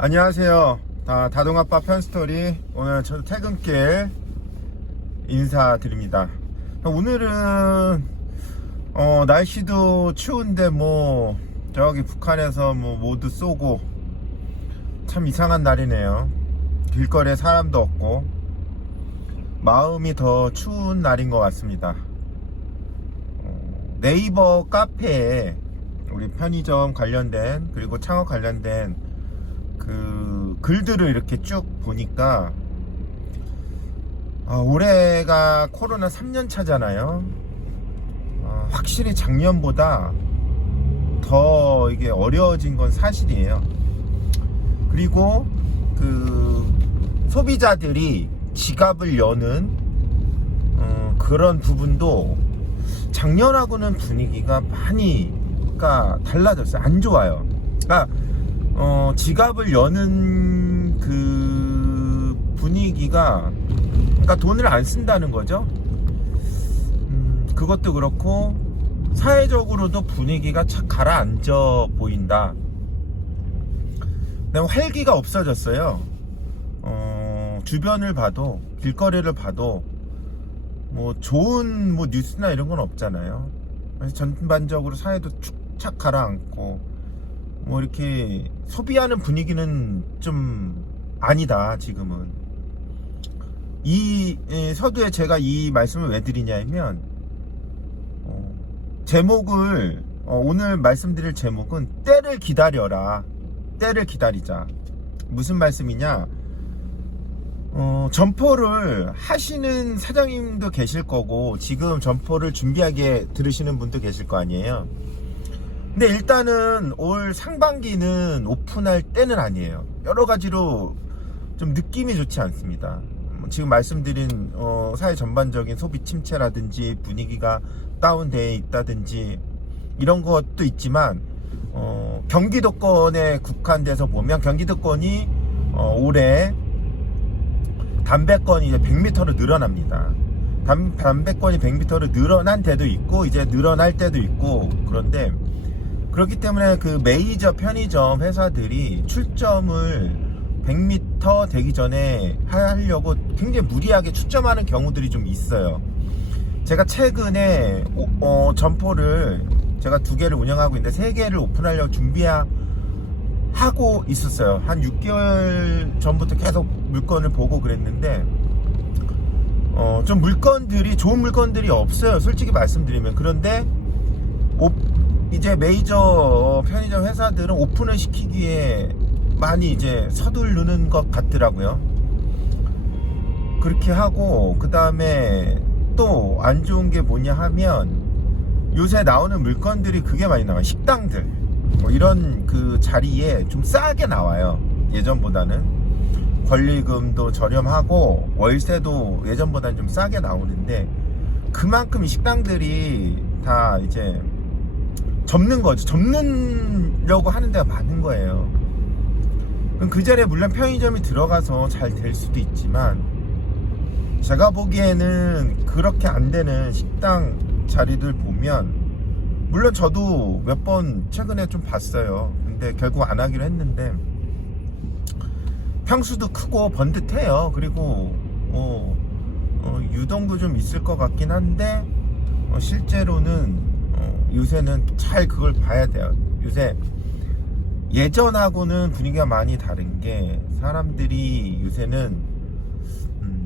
안녕하세요. 다동아빠 편스토리. 오늘 저 퇴근길 인사드립니다. 오늘은 날씨도 추운데 저기 북한에서 모두 쏘고 참 이상한 날이네요. 길거리에 사람도 없고 마음이 더 추운 날인 것 같습니다. 네이버 카페에 우리 편의점 관련된 그리고 창업 관련된 그 글들을 이렇게 쭉 보니까 올해가 코로나 3년 차잖아요. 확실히 작년보다 더 이게 어려워진 건 사실이에요. 그리고 그 소비자들이 지갑을 여는 그런 부분도 작년하고는 분위기가 많이 달라졌어요. 안 좋아요. 지갑을 여는 그 분위기가 돈을 안 쓴다는 거죠. 그것도 그렇고 사회적으로도 분위기가 착 가라앉아 보인다. 그다음에 활기가 없어졌어요. 주변을 봐도 길거리를 봐도 좋은 뉴스나 이런 건 없잖아요. 그래서 전반적으로 사회도 축착 가라앉고 이렇게 소비하는 분위기는 좀 아니다. 지금은 이 서두에 제가 이 말씀을 왜 드리냐면 제목을 오늘 말씀드릴 제목은 때를 기다려라. 때를 기다리자. 무슨 말씀이냐? 점포를 하시는 사장님도 계실 거고 지금 점포를 준비하게 들으시는 분도 계실 거 아니에요. 근데 일단은 올 상반기는 오픈할 때는 아니에요. 여러 가지로 좀 느낌이 좋지 않습니다. 지금 말씀드린 사회 전반적인 소비 침체라든지 분위기가 다운되어 있다든지 이런 것도 있지만 경기도권에 국한돼서 보면 경기도권이 올해 담배권이 이제 100m로 늘어납니다. 담배권이 100m로 늘어난 때도 있고 이제 늘어날 때도 있고 그런데 그렇기 때문에 그 메이저 편의점 회사들이 출점을 100m 되기 전에 하려고 굉장히 무리하게 출점하는 경우들이 좀 있어요. 제가 최근에 점포를 제가 2개를 운영하고 있는데 3개를 오픈하려고 준비하고 있었어요. 한 6개월 전부터 계속 물건을 보고 그랬는데 좀 좋은 물건들이 없어요. 솔직히 말씀드리면. 그런데 이제 메이저 편의점 회사들은 오픈을 시키기에 많이 이제 서두르는 것 같더라고요. 그렇게 하고 그 다음에 또 안 좋은 게 뭐냐 하면 요새 나오는 물건들이 그게 많이 나와요. 식당들 이런 그 자리에 좀 싸게 나와요. 예전보다는 권리금도 저렴하고 월세도 예전보다는 좀 싸게 나오는데 그만큼 이 식당들이 다 이제 접는 거죠. 접는려고 하는 데가 많은 거예요. 그럼 그 자리에 물론 편의점이 들어가서 잘 될 수도 있지만 제가 보기에는 그렇게 안 되는 식당 자리들 보면 물론 저도 몇 번 최근에 좀 봤어요. 근데 결국 안 하기로 했는데 평수도 크고 번듯해요. 그리고 유동도 좀 있을 것 같긴 한데 실제로는 요새는 잘 그걸 봐야 돼요. 요새 예전하고는 분위기가 많이 다른 게 사람들이 요새는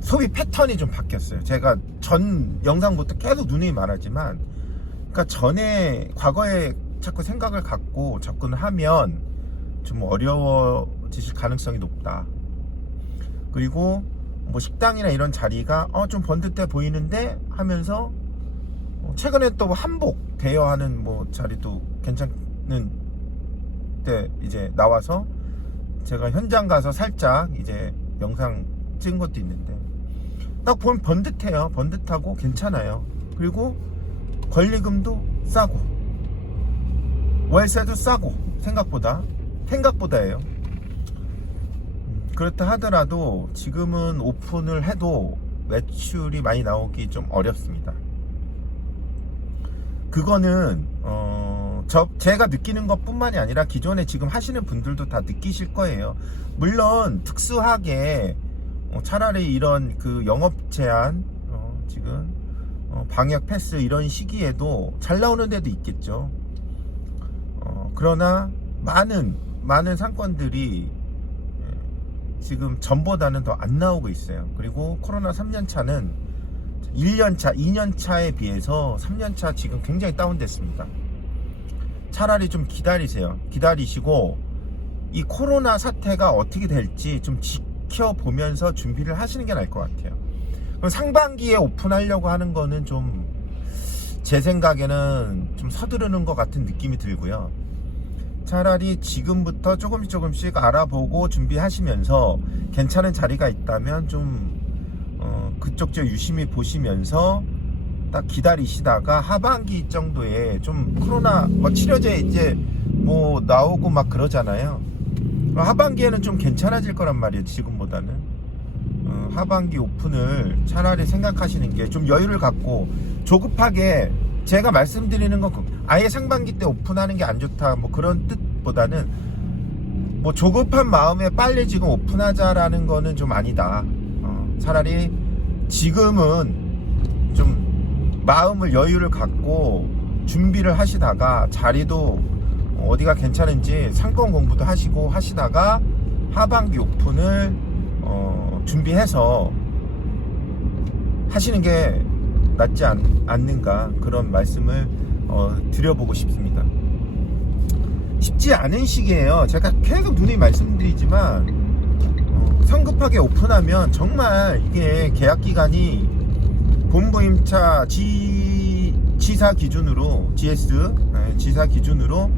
소비 패턴이 좀 바뀌었어요. 제가 전 영상부터 계속 누누이 말하지만 전에 과거에 자꾸 생각을 갖고 접근을 하면 좀 어려워지실 가능성이 높다. 그리고 식당이나 이런 자리가 좀 번듯해 보이는데 하면서 최근에 또 한복 대여하는 자리도 괜찮은 때 이제 나와서 제가 현장 가서 살짝 이제 영상 찍은 것도 있는데 딱 보면 번듯해요. 번듯하고 괜찮아요. 그리고 권리금도 싸고 월세도 싸고 생각보다예요. 그렇다 하더라도 지금은 오픈을 해도 매출이 많이 나오기 좀 어렵습니다. 그거는 제가 느끼는 것뿐만이 아니라 기존에 지금 하시는 분들도 다 느끼실 거예요. 물론 특수하게 차라리 이런 그 영업 제한 지금 방역 패스 이런 시기에도 잘 나오는 데도 있겠죠. 그러나 많은 상권들이 지금 전보다는 더 안 나오고 있어요. 그리고 코로나 3년차는 1년차, 2년차에 비해서 3년차 지금 굉장히 다운됐습니다. 차라리 좀 기다리시고 이 코로나 사태가 어떻게 될지 좀 지켜보면서 준비를 하시는 게 나을 것 같아요. 그럼 상반기에 오픈하려고 하는 거는 좀 제 생각에는 좀 서두르는 것 같은 느낌이 들고요. 차라리 지금부터 조금씩 알아보고 준비하시면서 괜찮은 자리가 있다면 좀 그쪽 저 유심히 보시면서 딱 기다리시다가 하반기 정도에 좀 코로나 치료제 이제 나오고 막 그러잖아요. 하반기에는 좀 괜찮아질 거란 말이에요. 지금보다는 하반기 오픈을 차라리 생각하시는 게 좀 여유를 갖고, 조급하게 제가 말씀드리는 건 아예 상반기 때 오픈하는 게 안 좋다 그런 뜻보다는 조급한 마음에 빨리 지금 오픈하자라는 거는 좀 아니다. 차라리 지금은 좀 마음을 여유를 갖고 준비를 하시다가 자리도 어디가 괜찮은지 상권 공부도 하시다가 하반기 오픈을 준비해서 하시는 게 낫지 않는가, 그런 말씀을 드려보고 싶습니다. 쉽지 않은 시기예요. 제가 계속 누누이 말씀드리지만 성급하게 오픈하면 정말 이게 계약기간이 본부임차 지사 기준으로 GS 지사 기준으로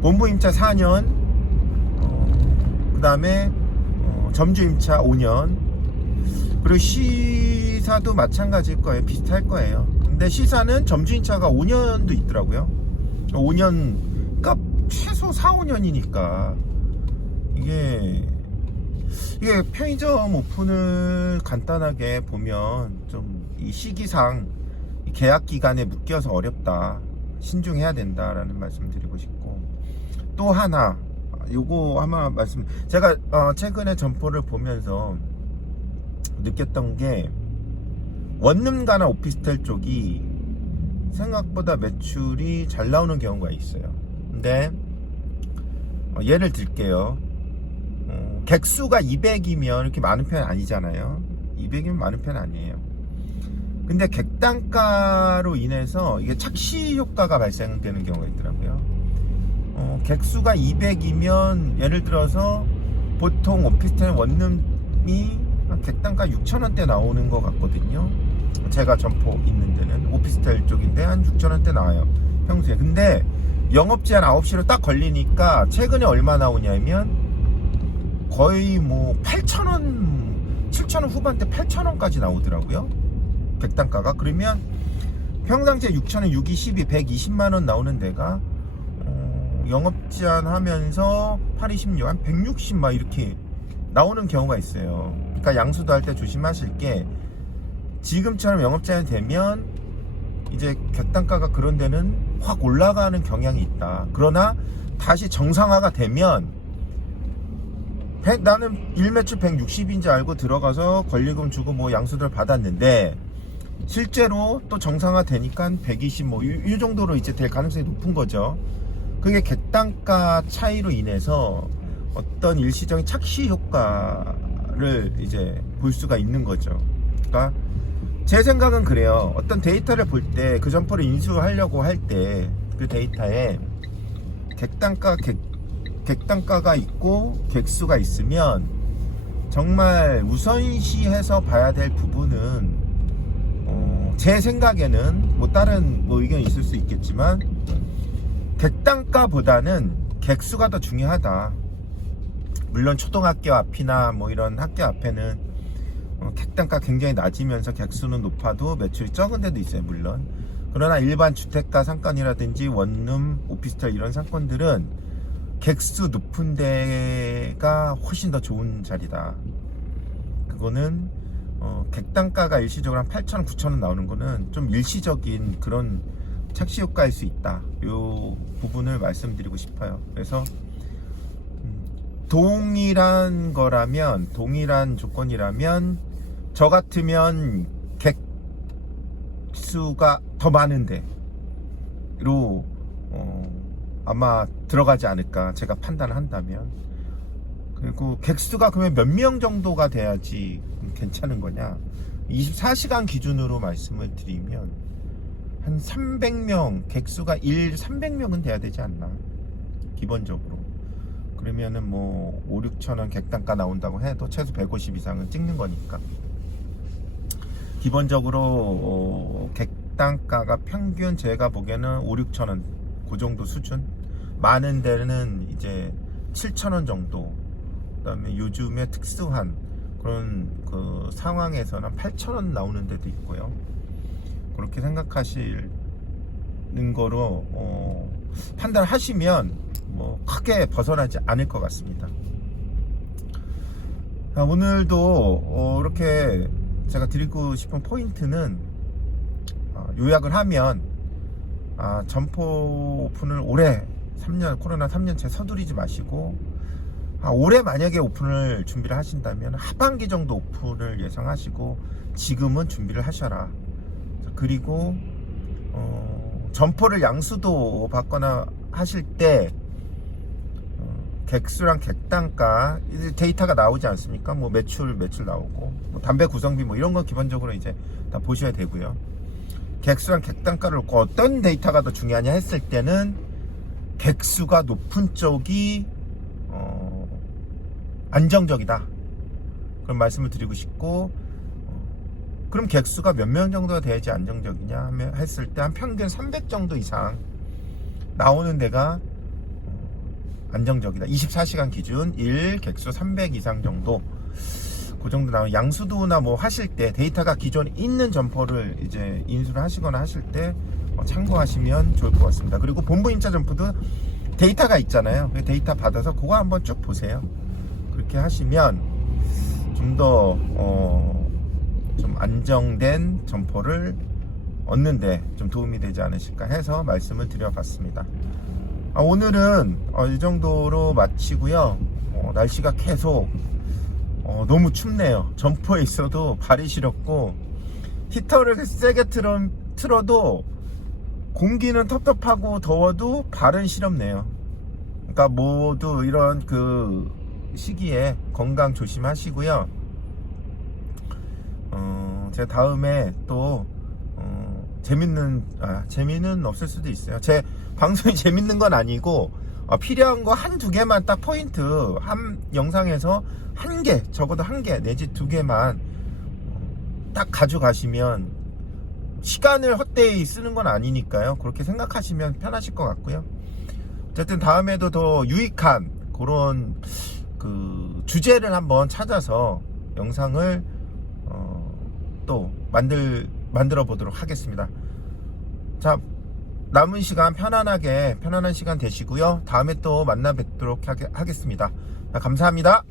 본부임차 4년, 그 다음에 점주임차 5년, 그리고 시사도 마찬가지일 거예요. 비슷할 거예요. 근데 시사는 점주임차가 5년도 있더라고요. 5년, 그러니까 최소 4, 5년이니까 이게 편의점 오픈을 간단하게 보면 좀 이 시기상 계약 기간에 묶여서 어렵다, 신중해야 된다라는 말씀 드리고 싶고, 또 하나 요거 하나 말씀, 제가 최근에 점포를 보면서 느꼈던 게 원룸가나 오피스텔 쪽이 생각보다 매출이 잘 나오는 경우가 있어요. 근데 예를 들게요. 객수가 200이면 이렇게 많은 편 아니잖아요. 200이면 많은 편 아니에요. 근데 객단가로 인해서 이게 착시 효과가 발생되는 경우가 있더라고요. 객수가 200이면 예를 들어서 보통 오피스텔 원룸이 객단가 6,000원대 나오는 것 같거든요. 제가 점포 있는 데는 오피스텔 쪽인데 한 6,000원대 나와요, 평소에. 근데 영업 제한 9시로 딱 걸리니까 최근에 얼마 나오냐면 거의 8,000원, 7,000원 후반대 8,000원까지 나오더라고요, 객단가가. 그러면 평상시에 6,000원, 6, 2, 12, 120만원 나오는 데가 영업 제한 하면서 8, 26, 한 160 막 이렇게 나오는 경우가 있어요. 그러니까 양수도 할 때 조심하실 게, 지금처럼 영업 제한이 되면 이제 객단가가 그런 데는 확 올라가는 경향이 있다. 그러나 다시 정상화가 되면 나는 일매출 160인지 알고 들어가서 권리금 주고 양수들 받았는데 실제로 또 정상화 되니까 120 이 정도로 이제 될 가능성이 높은 거죠. 그게 객단가 차이로 인해서 어떤 일시적인 착시 효과를 이제 볼 수가 있는 거죠. 그러니까 제 생각은 그래요. 어떤 데이터를 볼 때 그 점포를 인수하려고 할 때 그 데이터에 객단가가 있고 객수가 있으면 정말 우선시해서 봐야 될 부분은 제 생각에는 다른 의견이 있을 수 있겠지만 객단가보다는 객수가 더 중요하다. 물론 초등학교 앞이나 이런 학교 앞에는 객단가 굉장히 낮으면서 객수는 높아도 매출이 적은 데도 있어요, 물론. 그러나 일반 주택가 상권이라든지 원룸, 오피스텔 이런 상권들은 객수 높은 데가 훨씬 더 좋은 자리다. 그거는 객단가가 일시적으로 한 8,000원, 9,000원 나오는 거는 좀 일시적인 그런 착시 효과일 수 있다. 요 부분을 말씀드리고 싶어요. 그래서 동일한 조건이라면 저 같으면 객수가 더 많은데로 아마 들어가지 않을까, 제가 판단한다면. 그리고 객수가 그러면 몇 명 정도가 돼야지 괜찮은 거냐, 24시간 기준으로 말씀을 드리면 한 300명, 객수가 300명은 돼야 되지 않나, 기본적으로. 그러면은 뭐 5, 6천원 객단가 나온다고 해도 최소 150 이상은 찍는 거니까. 기본적으로 객단가가 평균 제가 보기에는 5, 6천원 그 정도 수준, 많은 데는 이제 7천원 정도, 그 다음에 요즘에 특수한 그런 그 상황에서는 8천원 나오는 데도 있고요. 그렇게 생각하시는 거로 판단하시면 뭐 크게 벗어나지 않을 것 같습니다. 오늘도 이렇게 제가 드리고 싶은 포인트는, 요약을 하면 점포 오픈을 올해 코로나 3년째 서두르지 마시고, 올해 만약에 오픈을 준비를 하신다면 하반기 정도 오픈을 예상하시고 지금은 준비를 하셔라. 그리고 점포를 양수도 받거나 하실 때 객수랑 객단가 데이터가 나오지 않습니까? 뭐 매출 나오고, 뭐 담배 구성비 뭐 이런 거 기본적으로 이제 다 보셔야 되고요. 객수랑 객단가를 놓고 어떤 데이터가 더 중요하냐 했을 때는 객수가 높은 쪽이 안정적이다, 그런 말씀을 드리고 싶고, 그럼 객수가 몇 명 정도가 돼야지 안정적이냐 했을 때 한 평균 300 정도 이상 나오는 데가 안정적이다. 24시간 기준 객수 300 이상 정도, 그 정도 나오는, 양수도나 뭐 하실 때 데이터가 기존에 있는 점포를 이제 인수를 하시거나 하실 때 참고하시면 좋을 것 같습니다. 그리고 본부 임차 점포도 데이터가 있잖아요. 그 데이터 받아서 그거 한번 쭉 보세요. 그렇게 하시면 좀 더 좀 안정된 점포를 얻는데 좀 도움이 되지 않으실까 해서 말씀을 드려봤습니다. 오늘은 이 정도로 마치고요. 날씨가 계속 너무 춥네요. 점포에 있어도 발이 시렵고, 히터를 세게 틀어도 공기는 텁텁하고 더워도 발은 시렵네요. 그러니까 모두 이런 그 시기에 건강 조심하시고요. 제 다음에 또 재미는 없을 수도 있어요. 제 방송이 재밌는 건 아니고, 필요한 거 한두 개만 딱 포인트, 한 영상에서 한 개, 적어도 한 개 내지 두 개만 딱 가져가시면 시간을 헛되이 쓰는 건 아니니까요. 그렇게 생각하시면 편하실 것 같고요. 어쨌든 다음에도 더 유익한 그런 그 주제를 한번 찾아서 영상을 또 만들어 보도록 하겠습니다. 자, 남은 시간 편안한 시간 되시고요. 다음에 또 만나 뵙도록 하겠습니다. 감사합니다.